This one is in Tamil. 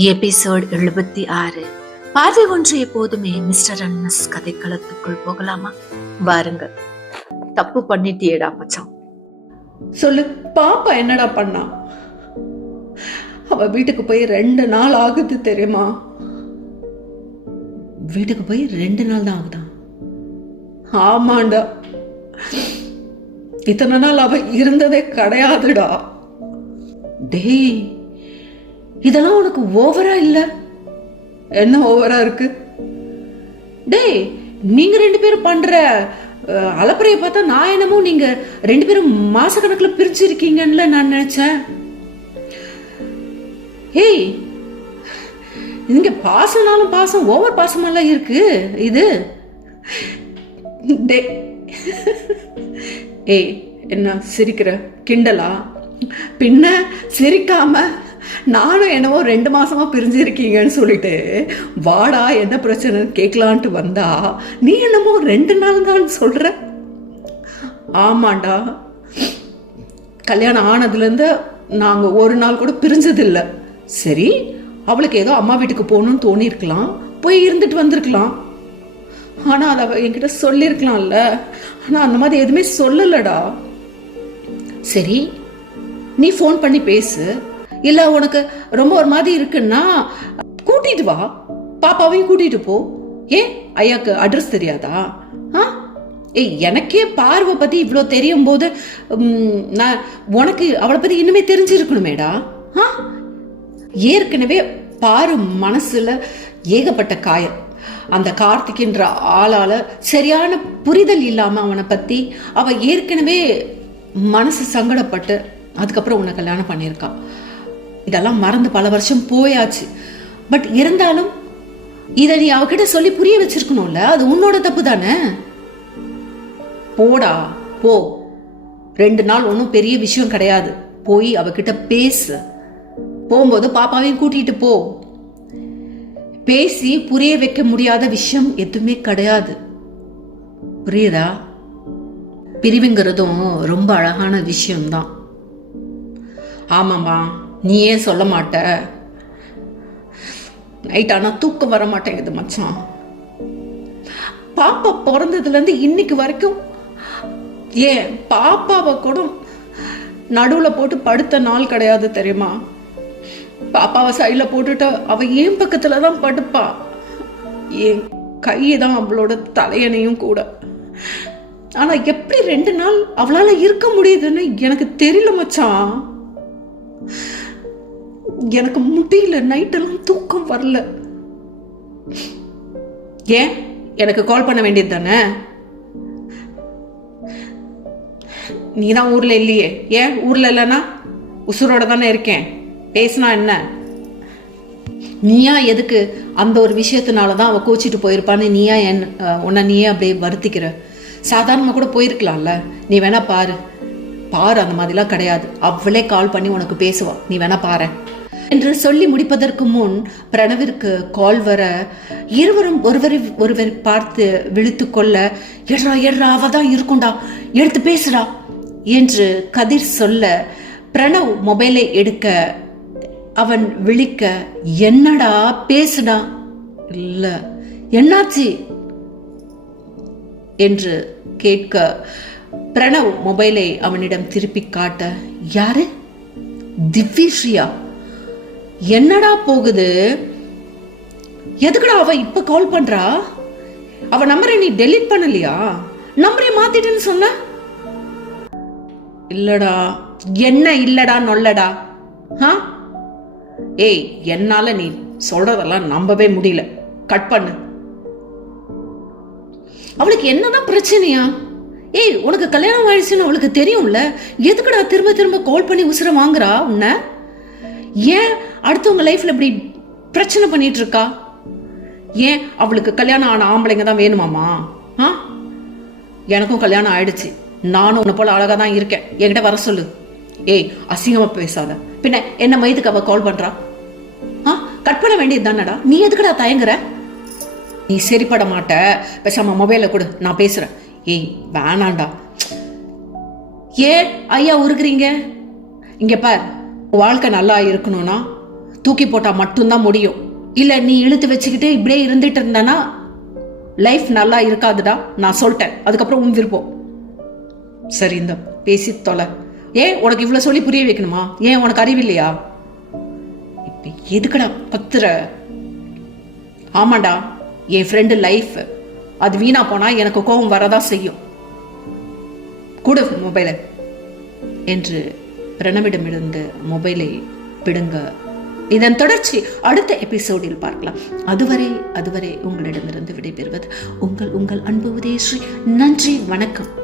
எபிசோட் 76. பார்வை ஒன்று எப்போதுமே மிஸ்டர் அண்ட் மிஸ் கதைக்களத்துக்குள் போகலாமா? வாருங்க. தப்பு பண்ணிட்டியேடா மச்சான். சொல்லு, பாப்பா என்னடா பண்ணா? அவ வீட்டுக்கு போய் 2 நாள் ஆகுது தெரியுமா? வீட்டுக்கு போய் 2 நாள் தான் ஆகுதா? ஆமாண்டா, இத்தனை நாள் அவ இருந்ததே கிடையாதுடா. டேய், இதெல்லாம் உனக்கு ஓவரா இல்ல? என்ன ஓவரா இருக்கு? டேய், நீங்க 2 பேரும் பண்ற அலப்பறைய பார்த்தா நான் என்னமோ நீங்க 2 பேரும் மாசக்கணக்கில் பிரிச்சிருக்கீங்கன்னு நான் நினைச்சேன். ஏய், இங்க பாசம்னாலும் பாசம், ஓவர் பாசமெல்லாம் இருக்கு இது. டே, ஏய், என்ன சிரிக்கிற? கிண்டலா? பின்ன சிரிக்காம நானும் என்னவோ 2 மாசமா பிரிஞ்சிருக்கீங்கன்னு சொல்லிட்டு வாடா என்ன பிரச்சனைன்னு கேட்கலான்ட்டு வந்தா நீ என்னமோ 2 நாள் தான் சொல்ற. ஆமாண்டா, கல்யாணம் ஆனதுலேருந்து நாங்கள் 1 நாள் கூட பிரிஞ்சதில்லை. சரி, அவளுக்கு ஏதோ அம்மா வீட்டுக்கு போகணும்னு தோணியிருக்கலாம், போய் இருந்துட்டு வந்திருக்கலாம். ஆனால் அதை என்கிட்ட சொல்லியிருக்கலாம்ல. ஆனால் அந்த மாதிரி எதுவுமே சொல்லலடா. சரி, நீ ஃபோன் பண்ணி பேசு. இல்ல உனக்கு ரொம்ப ஒரு மாதிரி இருக்குன்னா கூட்டிட்டு வா, பாப்பாவையும் கூட்டிட்டு போ. ஏன் ஐயாக்கு அட்ரஸ் தெரியாதா? ஏய், எனக்கே பார்வை பத்தி இவ்வளோ தெரியும் போது நான் உனக்கு அவளை பத்தி இன்னுமே தெரிஞ்சிருக்கணுமேடா. ஏற்கனவே பாரு மனசுல ஏகப்பட்ட காயம். அந்த கார்த்திக்ன்ற ஆளால சரியான புரிதல் இல்லாம அவனை பத்தி அவ ஏற்கனவே மனசு சங்கடப்பட்டு அதுக்கப்புறம் உன்னை கல்யாணம் பண்ணியிருக்கா. இதெல்லாம் மறந்து பல வருஷம் போயாச்சு. பட் இருந்தாலும் இதை நீ அவகிட்ட சொல்லி புரிய வச்சிருக்கணும்ல. அது உன்னோட தப்பு தானே. போடா போ, 2 நாள் ஒன்றும் பெரிய விஷயம் கிடையாது. போய் அவகிட்ட பேசு. போகும்போது பாப்பாவையும் கூட்டிட்டு போ. பேசி புரிய வைக்க முடியாத விஷயம் எதுவுமே கிடையாது. புரியுதா? பிரிவுங்கிறதும் ரொம்ப அழகான விஷயம்தான். ஆமாம்மா, நீ ஏன் சொல்ல மாட்ட? நைட் ஆனால் தூக்கம் வர மாட்டேங்குது மச்சான். பாப்பா பிறந்ததுலேருந்து இன்னைக்கு வரைக்கும் ஏன் பாப்பாவை கூட நடுவில் போட்டு படுத்த நாள் கிடையாது தெரியுமா? பாப்பாவை சைடில் போட்டுட்டு அவ ஏன் பக்கத்தில் தான் படுப்பா. என் கையை தான் அவளோட தலையணையும் கூட. ஆனால் எப்படி 2 நாள் அவளால் இருக்க முடியுதுன்னு எனக்கு தெரியல மச்சான். எனக்கு முடியல, நைட்டெல்லாம் தூக்கம் வரல. ஏன் எனக்கு கால் பண்ண வேண்டியது தானே? நீ தான் ஊர்ல இல்லையே. ஏன் ஊர்ல இல்லைன்னா? உசுரோட தானே இருக்கேன். பேசினா என்ன? நீயா எதுக்கு அந்த ஒரு விஷயத்தினாலதான் அவ கோச்சிட்டு போயிருப்பான்னு நீயா உன்னை நீயே அப்படியே வருத்திக்கிற? சாதாரணமா கூட போயிருக்கலாம்ல. நீ வேணா பாரு. அந்த மாதிரிலாம் கிடையாது. அவளே கால் பண்ணி உனக்கு பேசுவா, நீ வேணா பாரு என்று சொல்லி முடிப்பதற்கு முன் பிரணவிற்கு கால் வர இருவரும் ஒருவரை பார்த்து விழித்து கொள்ள, எட்ரா அவதான் இருக்கும்டா, எடுத்து பேசுடா என்று கதிர் சொல்ல பிரணவ் மொபைலை எடுக்க அவன் விழிக்க, என்னடா பேசுடா. இல்ல, என்னாச்சு என்று கேட்க பிரணவ் மொபைலை அவனிடம் திருப்பி காட்ட, யாரு? திவ்யஸ்ரீயா? என்னடா போகுது? எதுக்குடா அவ இப்ப கால் பண்றா? அவ நம்பரை நீ டெலீட் பண்ணலையா? நம்பரை மாத்திட்டேன்னு சொன்ன. இல்லடா. என்ன இல்லடா நொல்லடா? ஏய், என்னால நீ சொல்றதெல்லாம் நம்பவே முடியல. கட் பண்ணு. அவளுக்கு என்னதான் பிரச்சனையா? ஏய், உனக்கு கல்யாணம் ஆயிடுச்சுன்னு அவளுக்கு தெரியும்ல. எதுக்குடா திரும்ப திரும்ப கால் பண்ணி உசுர வாங்குறா உன்ன? ஏன் அடுத்தவங்க லைஃப்ல இப்படி பிரச்சனை பண்ணிட்டு இருக்கா? ஏன் அவளுக்கு கல்யாணம் ஆன ஆம்பளைங்க தான் வேணுமாமா? எனக்கும் கல்யாணம் ஆயிடுச்சு. நானும் உன்னை போல அழகா தான் இருக்கேன். என்கிட்ட வர சொல்லு. ஏய், அசிங்கமா பேசாத. பின்ன என்ன மயத்துக்கு அவ கால் பண்றா? கட் பண்ண வேண்டியது தானடா. நீ எதுக்குடா தயங்குற? நீ சரிப்பட மாட்ட. பேசாம மொபைல கொடு, நான் பேசுறேன். ஏய், வேணாண்டா. ஏன் ஐயா உருக்குறீங்க? இங்க பார், வாழ்க்கை நல்லா இருக்கணும்னா தூக்கி போட்டா மட்டும்தான் முடியும். இல்ல நீ இழுத்து வச்சுக்கிட்டு இப்படியே இருந்துட்டு இருந்தனா லைஃப் நல்லா இருக்காதுடா, நான் சொல்லிட்டேன். அதுக்கப்புறம் உன் விருப்பம். சரி, இந்த பேசி தொலை. ஏன் உனக்கு இவ்வளவு சொல்லி புரிய வைக்கணுமா? ஏன் உனக்கு அறிவில்லையா? இப்ப எதுக்குடா பத்துற? ஆமாண்டா, என் ஃப்ரெண்டு லைஃப் அது வீணா போனா எனக்கு கோபம் வரதான் செய்யும். கொடு மொபைலை என்று பிரணவிடமிருந்து மொபைலை பிடுங்க. இதன் தொடர்ச்சி அடுத்த எபிசோடில் பார்க்கலாம். அதுவரை உங்களிடமிருந்து விடைபெறுவது உங்கள் அன்பு உதயஸ்ரீ. நன்றி, வணக்கம்.